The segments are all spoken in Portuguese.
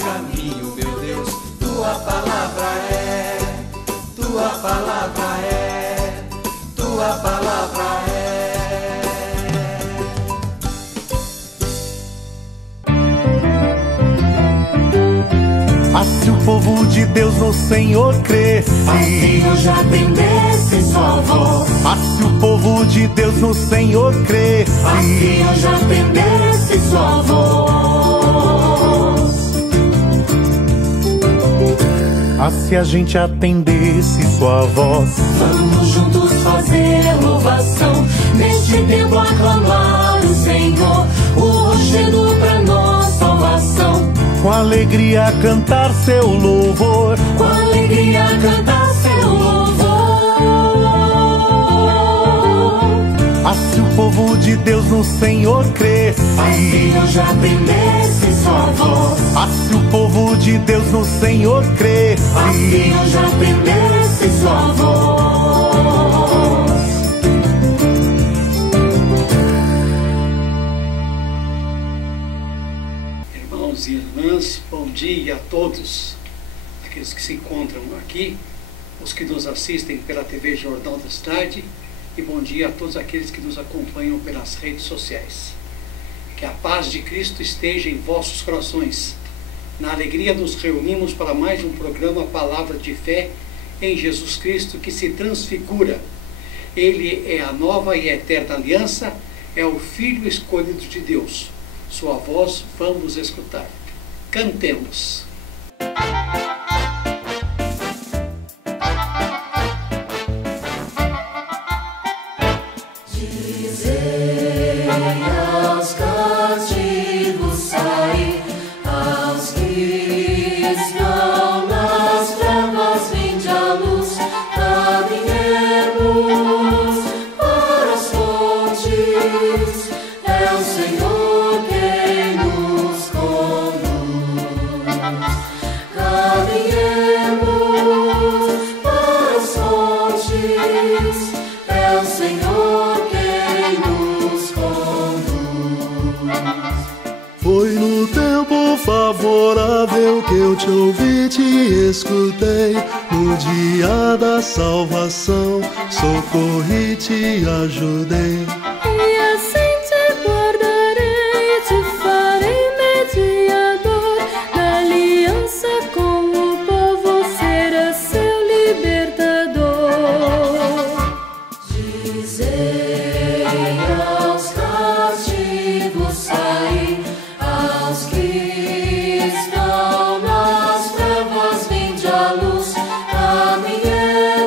Caminho, meu Deus, tua palavra é, tua palavra é, tua palavra é. Ah, se o povo de Deus no Senhor cresce, assim eu já atendesse sua voz. Ah, se o povo de Deus no Senhor cresce, assim eu já atendesse sua voz. Ah, se a gente atendesse sua voz. Vamos juntos fazer louvação, neste tempo aclamar o Senhor, o rochedo pra nossa salvação. Com alegria cantar seu louvor, com alegria cantar seu louvor. Ah, se o povo de Deus no Senhor cresce, assim eu já atendesse sua voz. Ah, se o povo de Deus no Senhor cresce, assim eu já atendesse sua voz. Irmãos e irmãs, bom dia a todos, aqueles que se encontram aqui, os que nos assistem pela TV Jornal da Cidade, e bom dia a todos aqueles que nos acompanham pelas redes sociais. Que a paz de Cristo esteja em vossos corações. Na alegria nos reunimos para mais um programa Palavra de Fé em Jesus Cristo, que se transfigura. Ele é a nova e eterna aliança, é o Filho escolhido de Deus. Sua voz vamos escutar. Cantemos. Dizei aos castigos sair, aos que estão nas trevas vinde a luz, caminhemos para as fontes, é o Senhor quem nos conduz. Caminhemos para as fontes, é o Senhor quem nos conduz. Foi no tempo favorável que eu te ouvi, te escutei. No dia da salvação, socorri, te ajudei. E assim te guardarei, te farei mediador da aliança com o povo, será seu libertador. Dizei aos castigos sair, aos que estão nas trevas vinde a luz, caminhemos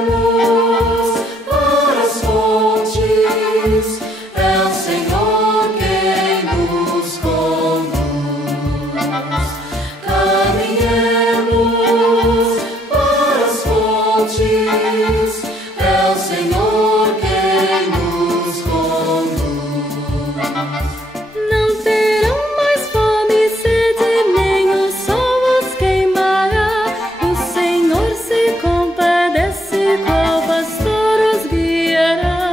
para as fontes, é o Senhor quem nos conduz. Caminhemos para as fontes, é o Senhor quem nos conduz. Não terão mais fome e sede, nem o sol os queimará. O Senhor se compadece, qual pastor os guiará.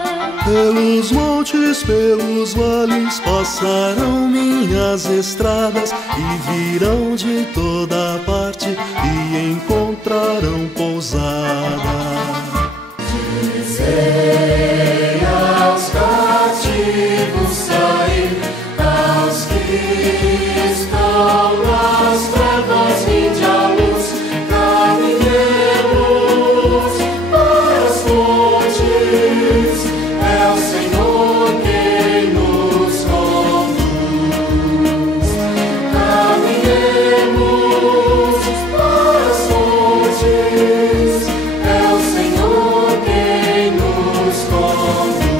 Pelos montes, pelos vales, passarão minhas estradas e virão de toda parte e encontrarão pousada. Dizei aos cativos sair, aos que estão nas trevas vinde a luz, caminhemos para as fontes, é o Senhor quem nos conduz. Caminhemos para as fontes, é o Senhor quem nos conduz.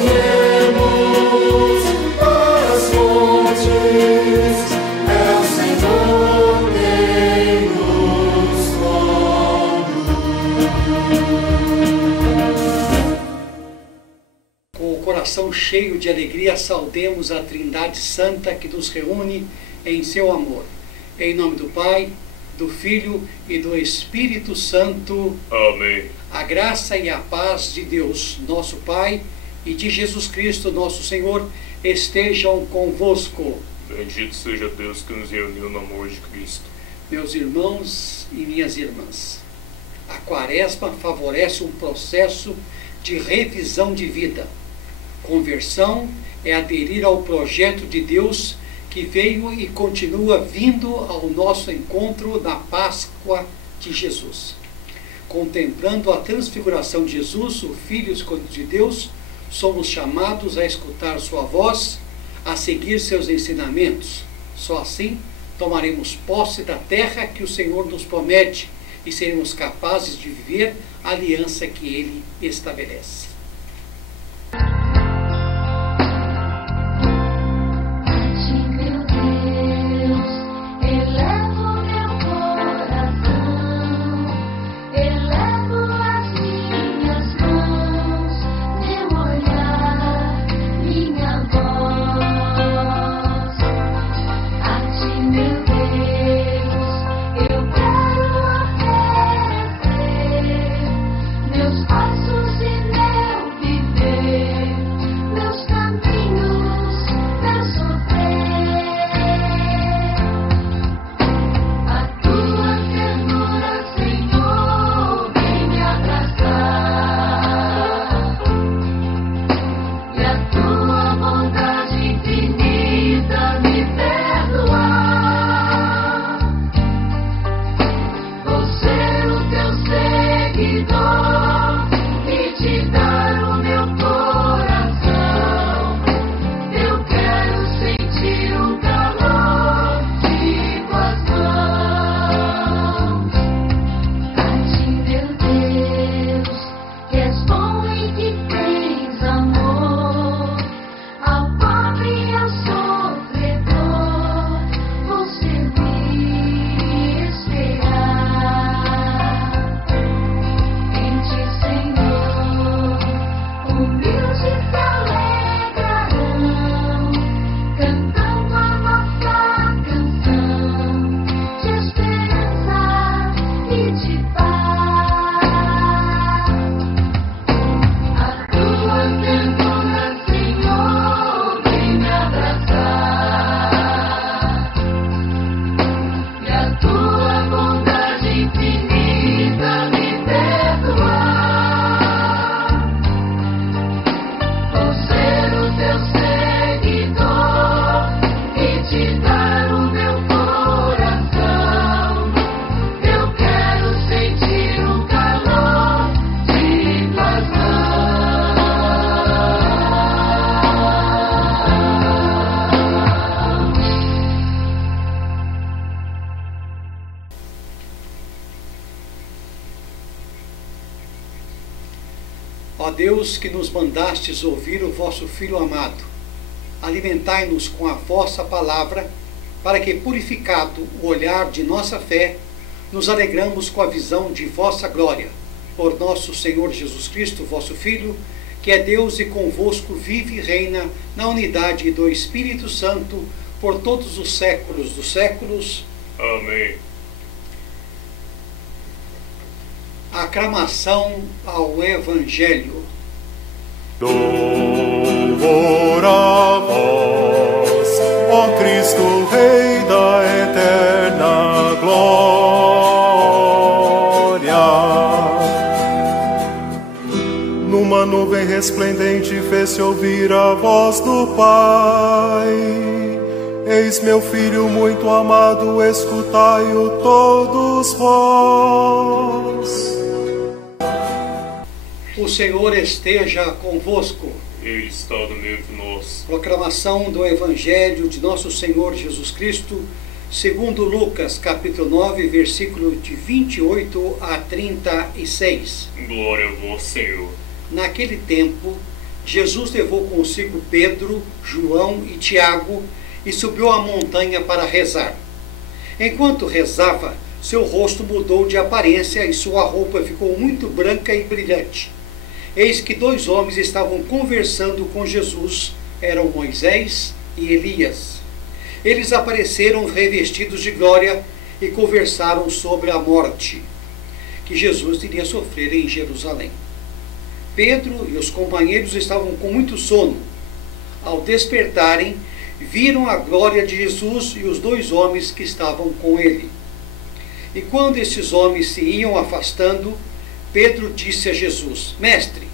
Caminhemos para as fontes, é o Senhor quem nos conduz. Com o coração cheio de alegria, saudemos a Trindade Santa que nos reúne em seu amor. Em nome do Pai, do Filho e do Espírito Santo. Amém. A graça e a paz de Deus, nosso Pai, e de Jesus Cristo, nosso Senhor, estejam convosco. Bendito seja Deus que nos reuniu no amor de Cristo. Meus irmãos e minhas irmãs, a Quaresma favorece um processo de revisão de vida. Conversão é aderir ao projeto de Deus que veio e continua vindo ao nosso encontro na Páscoa de Jesus. Contemplando a transfiguração de Jesus, o Filho escolhido de Deus, somos chamados a escutar sua voz, a seguir seus ensinamentos. Só assim tomaremos posse da terra que o Senhor nos promete e seremos capazes de viver a aliança que Ele estabelece. Ó Deus, que nos mandastes ouvir o vosso Filho amado, alimentai-nos com a vossa palavra, para que, purificado o olhar de nossa fé, nos alegramos com a visão de vossa glória. Por nosso Senhor Jesus Cristo, vosso Filho, que é Deus e convosco vive e reina na unidade do Espírito Santo, por todos os séculos dos séculos. Amém. Aclamação ao Evangelho. Louvor a vós, ó Cristo, Rei da eterna glória. Numa nuvem resplendente fez-se ouvir a voz do Pai. Eis meu Filho muito amado, escutai-o todos vós. O Senhor esteja convosco. Ele está no meio de nós. Proclamação do Evangelho de nosso Senhor Jesus Cristo, segundo Lucas, capítulo 9, versículo de 28 a 36. Glória a vós, Senhor. Naquele tempo, Jesus levou consigo Pedro, João e Tiago e subiu a montanha para rezar. Enquanto rezava, seu rosto mudou de aparência e sua roupa ficou muito branca e brilhante. Eis que dois homens estavam conversando com Jesus, eram Moisés e Elias. Eles apareceram revestidos de glória e conversaram sobre a morte que Jesus iria sofrer em Jerusalém. Pedro e os companheiros estavam com muito sono. Ao despertarem, viram a glória de Jesus e os 2 homens que estavam com ele. E quando esses homens se iam afastando, Pedro disse a Jesus: Mestre,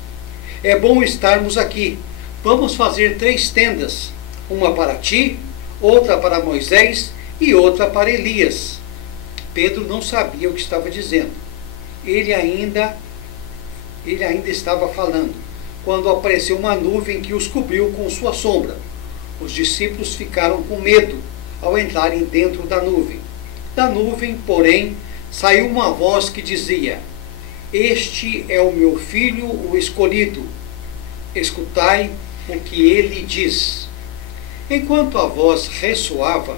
é bom estarmos aqui. Vamos fazer 3 tendas, uma para ti, outra para Moisés e outra para Elias. Pedro não sabia o que estava dizendo. Ele ainda estava falando, quando apareceu uma nuvem que os cobriu com sua sombra. Os discípulos ficaram com medo ao entrarem dentro da nuvem. Da nuvem, porém, saiu uma voz que dizia: Este é o meu filho, o escolhido. Escutai o que ele diz. Enquanto a voz ressoava,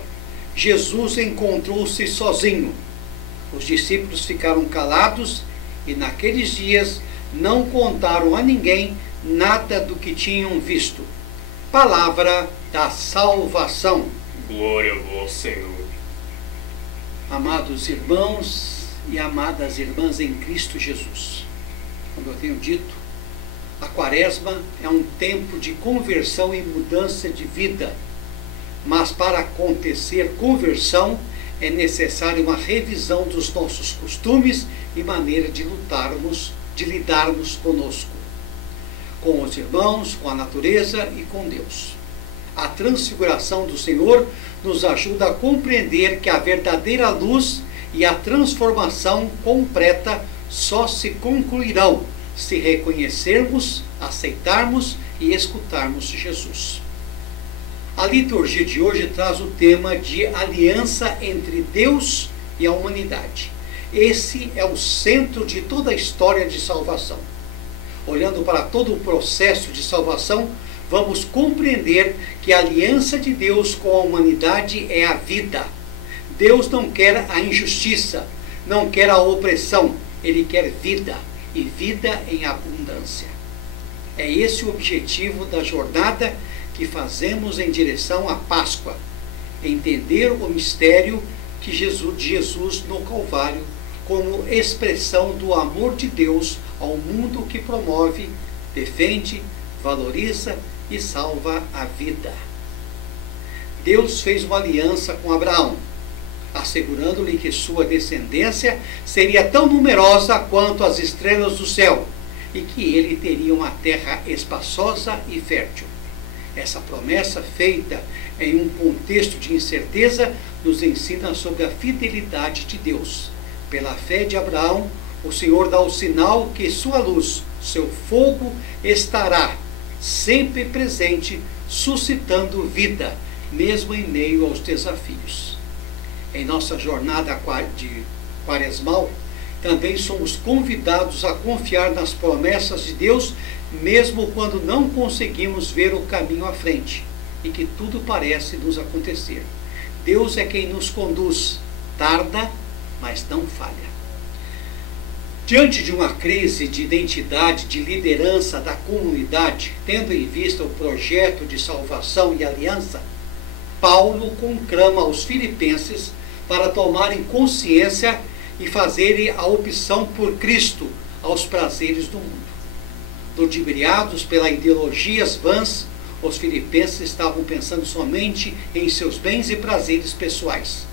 Jesus encontrou-se sozinho. Os discípulos ficaram calados e naqueles dias não contaram a ninguém nada do que tinham visto. Palavra da salvação. Glória a vós, Senhor. Amados irmãos e amadas irmãs em Cristo Jesus, como eu tenho dito, a Quaresma é um tempo de conversão e mudança de vida. Mas para acontecer conversão, é necessária uma revisão dos nossos costumes e maneira de lidarmos conosco, com os irmãos, com a natureza e com Deus. A transfiguração do Senhor nos ajuda a compreender que a verdadeira luz e a transformação completa só se concluirão se reconhecermos, aceitarmos e escutarmos Jesus. A liturgia de hoje traz o tema de aliança entre Deus e a humanidade. Esse é o centro de toda a história de salvação. Olhando para todo o processo de salvação, vamos compreender que a aliança de Deus com a humanidade é a vida. Deus não quer a injustiça, não quer a opressão, Ele quer vida, e vida em abundância. É esse o objetivo da jornada que fazemos em direção à Páscoa, entender o mistério de Jesus no Calvário como expressão do amor de Deus ao mundo que promove, defende, valoriza e salva a vida. Deus fez uma aliança com Abraão, assegurando-lhe que sua descendência seria tão numerosa quanto as estrelas do céu e que ele teria uma terra espaçosa e fértil. Essa promessa, feita em um contexto de incerteza, nos ensina sobre a fidelidade de Deus. Pela fé de Abraão, o Senhor dá o sinal que sua luz, seu fogo, estará sempre presente, suscitando vida, mesmo em meio aos desafios. Em nossa jornada de quaresmal, também somos convidados a confiar nas promessas de Deus, mesmo quando não conseguimos ver o caminho à frente e que tudo parece nos acontecer. Deus é quem nos conduz, tarda, mas não falha. Diante de uma crise de identidade, de liderança da comunidade, tendo em vista o projeto de salvação e aliança, Paulo conclama aos filipenses para tomarem consciência e fazerem a opção por Cristo aos prazeres do mundo. Ludibriados pelas ideologias vãs, os filipenses estavam pensando somente em seus bens e prazeres pessoais,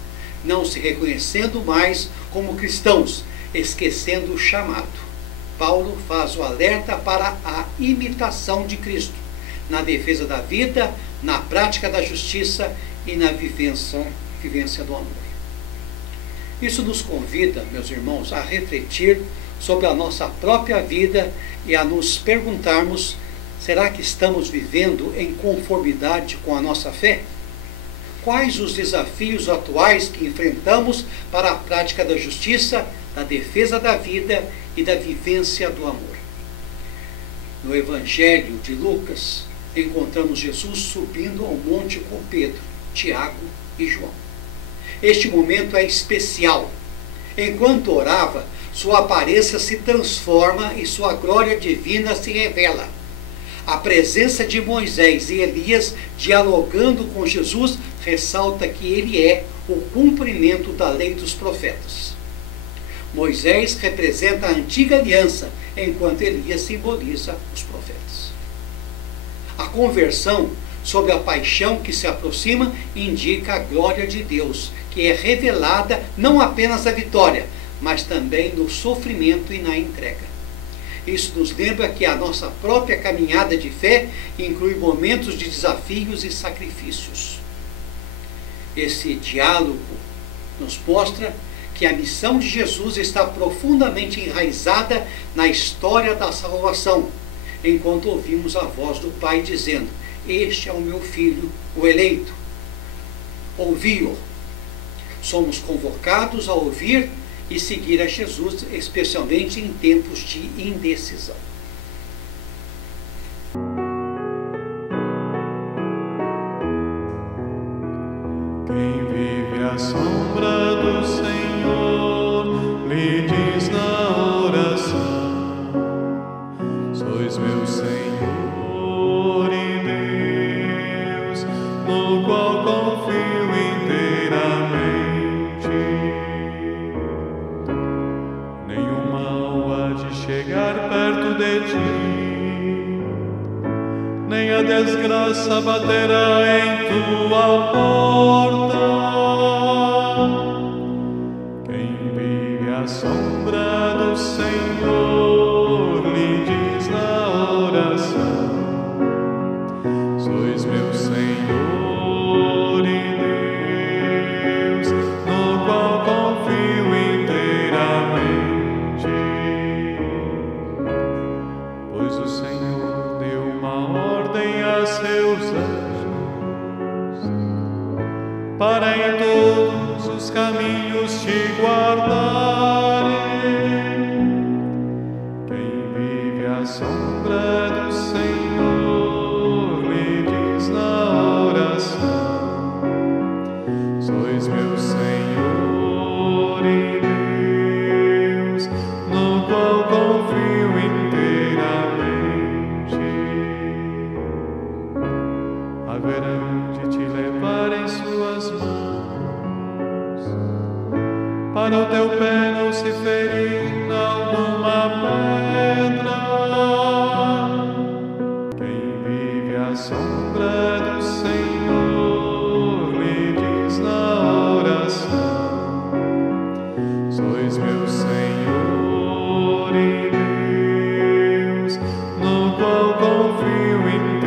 não se reconhecendo mais como cristãos, esquecendo o chamado. Paulo faz o alerta para a imitação de Cristo, na defesa da vida, na prática da justiça e na vivência do amor. Isso nos convida, meus irmãos, a refletir sobre a nossa própria vida e a nos perguntarmos: será que estamos vivendo em conformidade com a nossa fé? Quais os desafios atuais que enfrentamos para a prática da justiça, da defesa da vida e da vivência do amor? No Evangelho de Lucas, encontramos Jesus subindo ao monte com Pedro, Tiago e João. Este momento é especial. Enquanto orava, sua aparência se transforma e sua glória divina se revela. A presença de Moisés e Elias dialogando com Jesus ressalta que ele é o cumprimento da lei dos profetas. Moisés representa a antiga aliança, enquanto Elias simboliza os profetas. A conversão sobre a paixão que se aproxima indica a glória de Deus, que é revelada não apenas na vitória, mas também no sofrimento e na entrega. Isso nos lembra que a nossa própria caminhada de fé inclui momentos de desafios e sacrifícios. Esse diálogo nos mostra que a missão de Jesus está profundamente enraizada na história da salvação, enquanto ouvimos a voz do Pai dizendo: este é o meu filho, o eleito. Ouvi-o. Somos convocados a ouvir e seguir a Jesus, especialmente em tempos de indecisão. Quem vive à sombra do Senhor lhe diz na oração: sois meu Senhor e Deus, no qual confio inteiramente. Nenhum mal há de chegar perto de ti, nem a desgraça baterá em tua porta. Quem vive à sombra do Senhor lhe diz na oração: sois meu Senhor e Deus, no qual confio inteiramente. Pois o Senhor deu uma ordem a seus anjos para em todos os caminhos te guardarem. Quem vive à sombra do Senhor lhe diz na oração: sois meu Senhor e Deus, no qual confio inteiramente. Haverão de te levar em suas mãos, para o teu pé não se ferir alguma pedra. Quem vive à sombra do Senhor lhe diz na oração: sois meu Senhor e Deus, no qual confio inteiramente.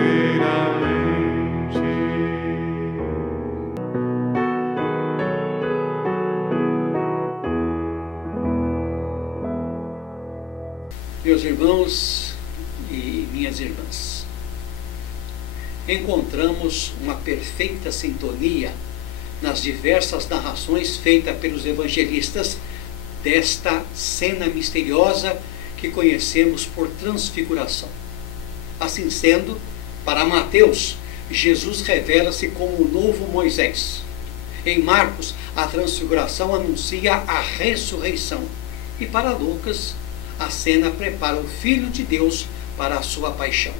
Meus irmãos e minhas irmãs, encontramos uma perfeita sintonia nas diversas narrações feitas pelos evangelistas desta cena misteriosa que conhecemos por transfiguração. Assim sendo, para Mateus, Jesus revela-se como o novo Moisés. Em Marcos, a transfiguração anuncia a ressurreição. E para Lucas, a cena prepara o Filho de Deus para a sua paixão.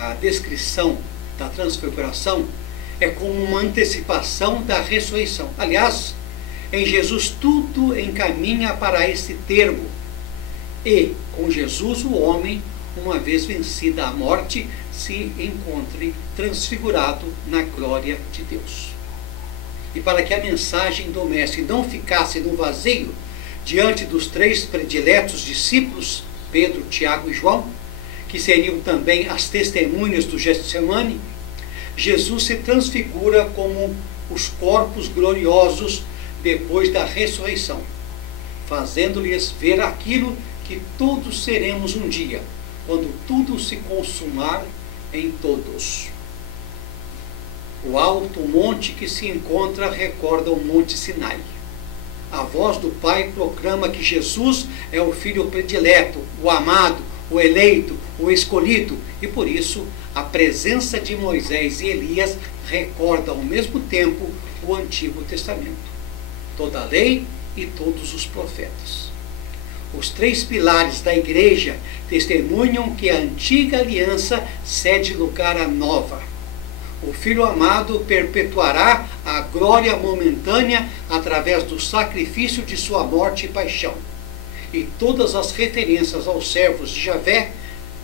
A descrição da transfiguração é como uma antecipação da ressurreição. Aliás, em Jesus tudo encaminha para esse termo. E, com Jesus, o homem, uma vez vencida a morte, se encontre transfigurado na glória de Deus. E para que a mensagem do Mestre não ficasse no vazio, diante dos três prediletos discípulos, Pedro, Tiago e João, que seriam também as testemunhas do Getsemane, Jesus se transfigura como os corpos gloriosos depois da ressurreição, fazendo-lhes ver aquilo que todos seremos um dia, quando tudo se consumar em todos. O alto monte que se encontra recorda o Monte Sinai. A voz do Pai proclama que Jesus é o Filho predileto, o amado, o eleito, o escolhido, e por isso a presença de Moisés e Elias recorda ao mesmo tempo o Antigo Testamento, toda a lei e todos os profetas. Os três pilares da igreja testemunham que a antiga aliança cede lugar à nova. O Filho amado perpetuará a glória momentânea através do sacrifício de sua morte e paixão. E todas as referências aos servos de Javé,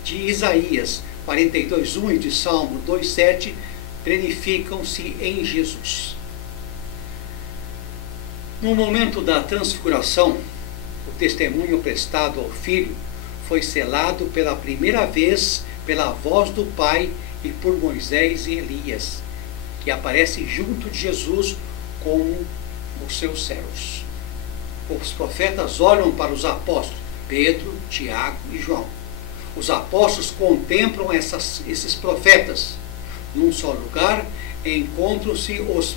de Isaías, 42:1 e de Salmo 2:7 plenificam-se em Jesus. No momento da transfiguração, o testemunho prestado ao Filho foi selado pela primeira vez pela voz do Pai e por Moisés e Elias, que aparecem junto de Jesus como os seus servos. Os profetas olham para os apóstolos, Pedro, Tiago e João. Os apóstolos contemplam esses profetas. Num só lugar encontram-se os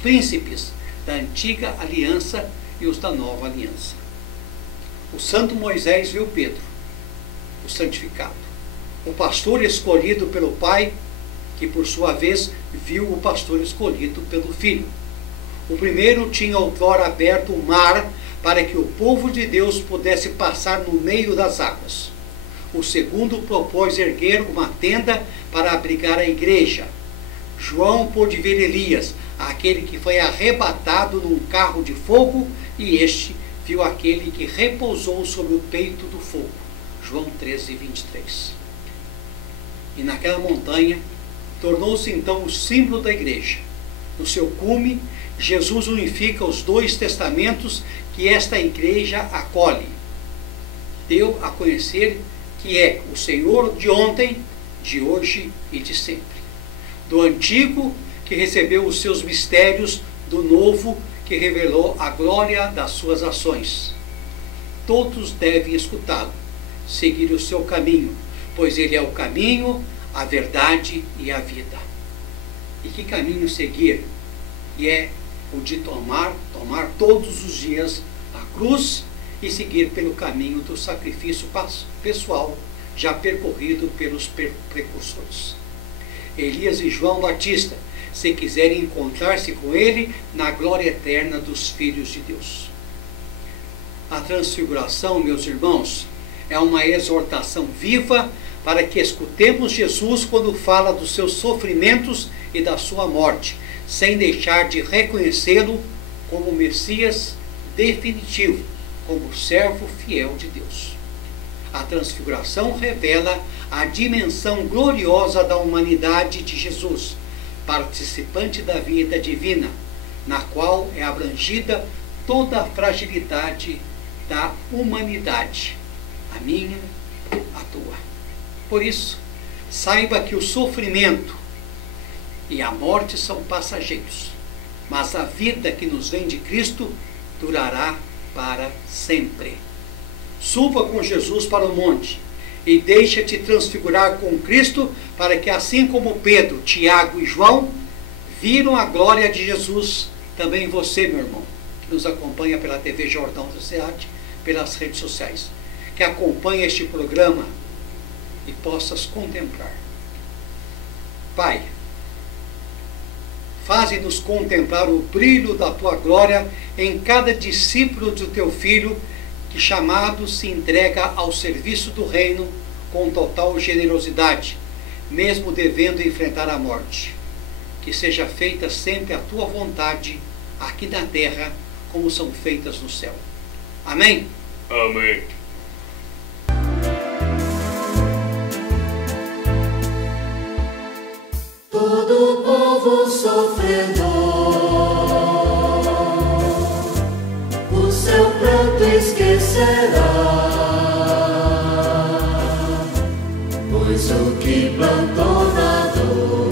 príncipes da antiga aliança e os da nova aliança. O santo Moisés viu Pedro, o santificado. O pastor escolhido pelo Pai, que por sua vez viu o pastor escolhido pelo Filho. O primeiro tinha outrora aberto o mar para que o povo de Deus pudesse passar no meio das águas. O segundo propôs erguer uma tenda para abrigar a igreja. João pôde ver Elias, aquele que foi arrebatado num carro de fogo, e este viu aquele que repousou sobre o peito do fogo. João 13:23. E naquela montanha tornou-se então o símbolo da igreja. No seu cume, Jesus unifica os dois testamentos que esta igreja acolhe. Deu a conhecer que é o Senhor de ontem, de hoje e de sempre. Do antigo, que recebeu os seus mistérios, do novo, que revelou a glória das suas ações. Todos devem escutá-lo, seguir o seu caminho, pois ele é o caminho, a verdade e a vida. E que caminho seguir? E é o de tomar todos os dias a cruz e seguir pelo caminho do sacrifício pessoal já percorrido pelos precursores. Elias e João Batista, se quiserem encontrar-se com ele na glória eterna dos filhos de Deus. A transfiguração, meus irmãos, é uma exortação viva para que escutemos Jesus quando fala dos seus sofrimentos e da sua morte, sem deixar de reconhecê-lo como Messias definitivo, como servo fiel de Deus. A transfiguração revela a dimensão gloriosa da humanidade de Jesus, participante da vida divina, na qual é abrangida toda a fragilidade da humanidade, a minha, a tua. Por isso, saiba que o sofrimento e a morte são passageiros, mas a vida que nos vem de Cristo durará para sempre. Suba com Jesus para o monte e deixa-te transfigurar com Cristo, para que assim como Pedro, Tiago e João viram a glória de Jesus, também você, meu irmão, que nos acompanha pela TV Jordão da Cidade, pelas redes sociais, que acompanha este programa e possas contemplar. Pai, faze-nos contemplar o brilho da tua glória em cada discípulo do teu Filho, que chamado se entrega ao serviço do reino com total generosidade, mesmo devendo enfrentar a morte. Que seja feita sempre a tua vontade, aqui na terra, como são feitas no céu. Amém? Amém. Todo povo sofredor, o seu pranto esquecerá, pois o que plantou na dor,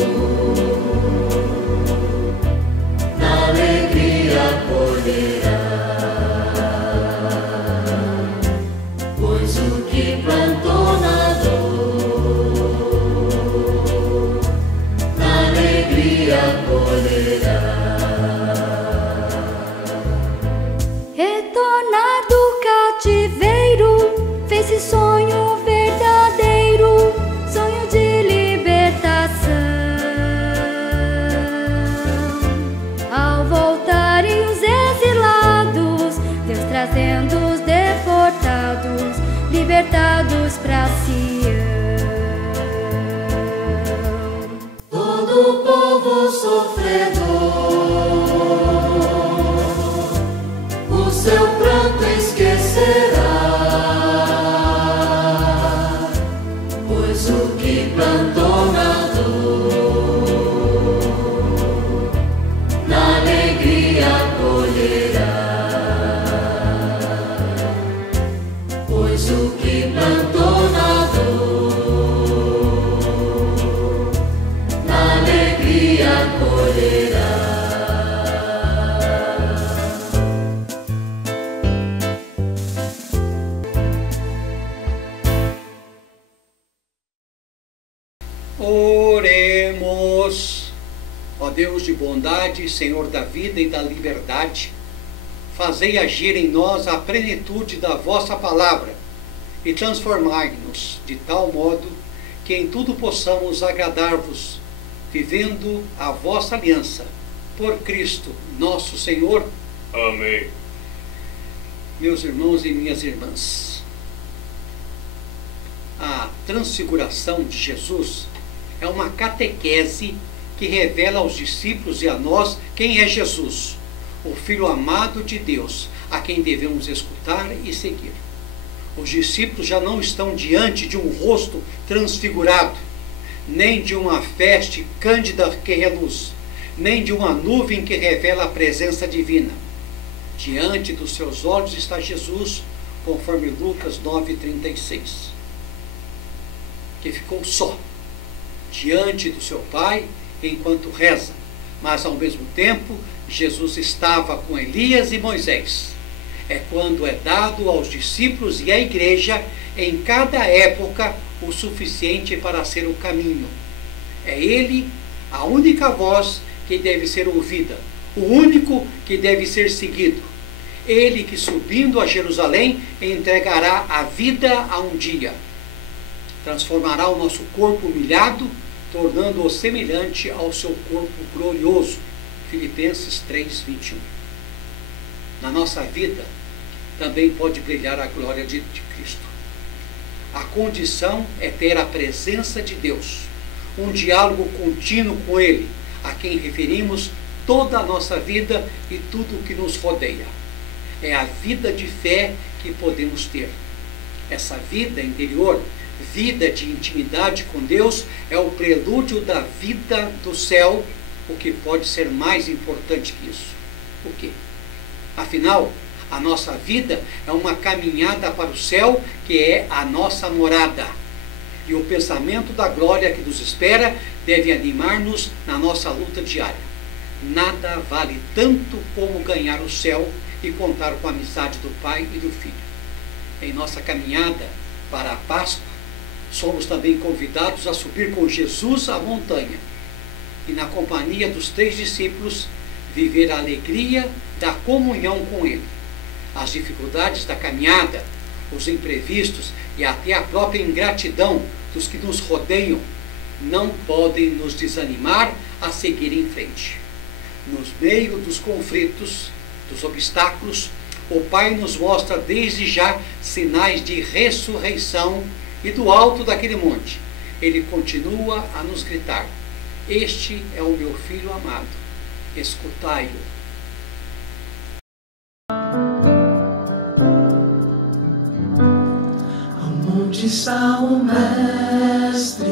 na alegria colherá, pois o que plantou na dor, na alegria colherá. Retornar do cativeiro, fez-se sonho verdadeiro, sonho de libertação. Ao voltarem os exilados, Deus trazendo os deportados, libertados pra Sião. Todo povo sofredor, o seu pranto esquecerá, pois o pois o que plantou na dor, na alegria colherá. Oremos. Ó Deus de bondade, Senhor da vida e da liberdade, fazei agir em nós a plenitude da vossa palavra e transformai-nos de tal modo que em tudo possamos agradar-vos, vivendo a vossa aliança. Por Cristo, nosso Senhor. Amém. Meus irmãos e minhas irmãs, a transfiguração de Jesus é uma catequese que revela aos discípulos e a nós quem é Jesus, o Filho amado de Deus, a quem devemos escutar e seguir. Os discípulos já não estão diante de um rosto transfigurado, nem de uma veste cândida que reluz, nem de uma nuvem que revela a presença divina. Diante dos seus olhos está Jesus, conforme Lucas 9,36, que ficou só, diante do seu Pai, enquanto reza, mas ao mesmo tempo Jesus estava com Elias e Moisés. É quando é dado aos discípulos e à igreja, em cada época, o suficiente para ser o caminho. É ele a única voz que deve ser ouvida, o único que deve ser seguido. Ele que, subindo a Jerusalém, entregará a vida a um dia. Transformará o nosso corpo humilhado, tornando-o semelhante ao seu corpo glorioso. Filipenses 3:21. Na nossa vida também pode brilhar a glória de Cristo. A condição é ter a presença de Deus, um diálogo contínuo com Ele, a quem referimos toda a nossa vida e tudo o que nos rodeia. É a vida de fé que podemos ter. Essa vida interior, vida de intimidade com Deus, é o prelúdio da vida do céu. O que pode ser mais importante que isso? O quê? Afinal, a nossa vida é uma caminhada para o céu, que é a nossa morada. E o pensamento da glória que nos espera deve animar-nos na nossa luta diária. Nada vale tanto como ganhar o céu e contar com a amizade do Pai e do Filho. Em nossa caminhada para a Páscoa, somos também convidados a subir com Jesus à montanha e, na companhia dos 3 discípulos, viver a alegria da comunhão com Ele. As dificuldades da caminhada, os imprevistos e até a própria ingratidão dos que nos rodeiam não podem nos desanimar a seguir em frente. Nos meios dos conflitos, dos obstáculos, o Pai nos mostra desde já sinais de ressurreição, e do alto daquele monte Ele continua a nos gritar: este é o meu Filho amado, escutai-o. Onde está o Mestre,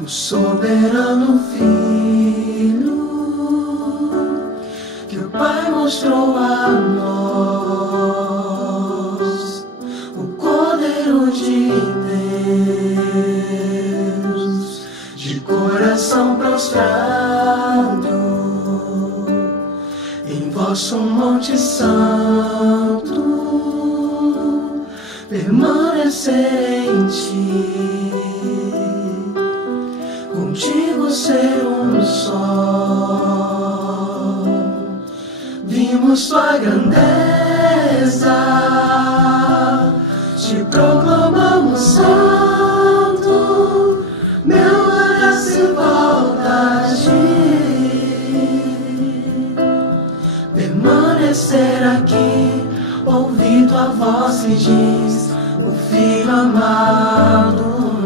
o soberano Filho, que o Pai mostrou a nós, o Cordeiro de Deus, de coração prostrado, em vosso Monte Santo, permanecer em ti, contigo ser um só. Vimos tua grandeza, te proclamamos santo, meu olhar se volta a ti. Permanecer aqui, ouvir tua voz que diz: o Filho amado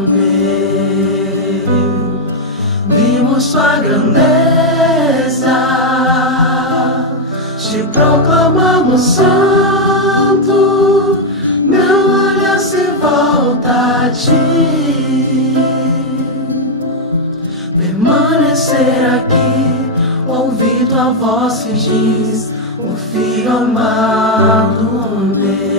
meu. Vimos tua grandeza, te proclamamos santo, meu olhar se volta a ti. Permanecer aqui, ouvir tua ouvido a voz que diz: o Filho amado meu.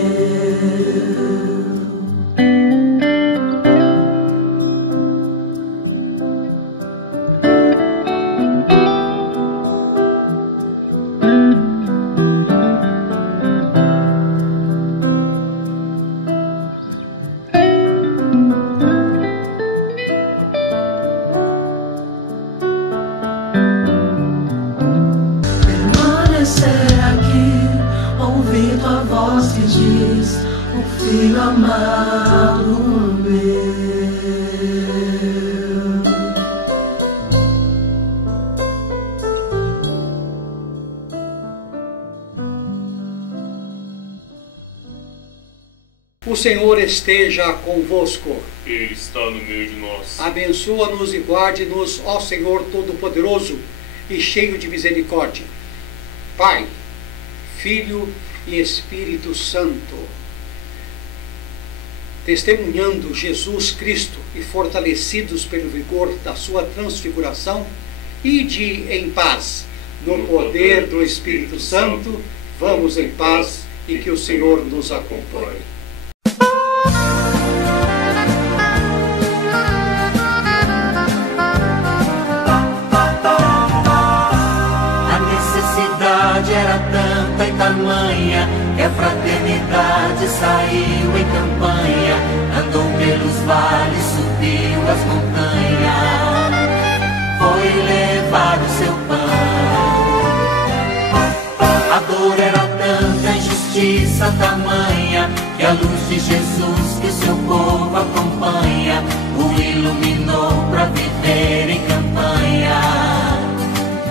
Ouvindo a voz que diz: o Filho amado meu. O Senhor esteja convosco. Ele está no meio de nós. Abençoa-nos e guarde-nos, ó Senhor Todo-Poderoso e cheio de misericórdia. Pai, Filho e Espírito Santo, testemunhando Jesus Cristo e fortalecidos pelo vigor da sua transfiguração, ide em paz, no poder do Espírito Santo, vamos em paz e que o Senhor nos acompanhe. Era tanta e tamanha que a fraternidade saiu em campanha, andou pelos vales, subiu as montanhas, foi levar o seu pão. A dor era tanta, a injustiça tamanha, que a luz de Jesus que o seu povo acompanha o iluminou para viver em campanha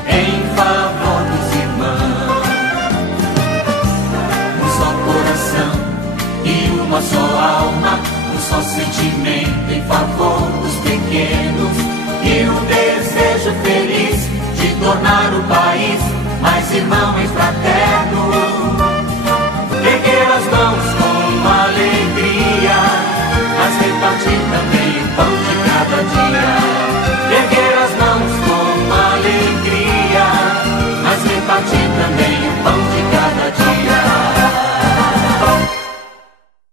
em favor dos irmãos. Uma só alma, um só sentimento em favor dos pequenos e um desejo feliz de tornar o país mais irmão e fraterno.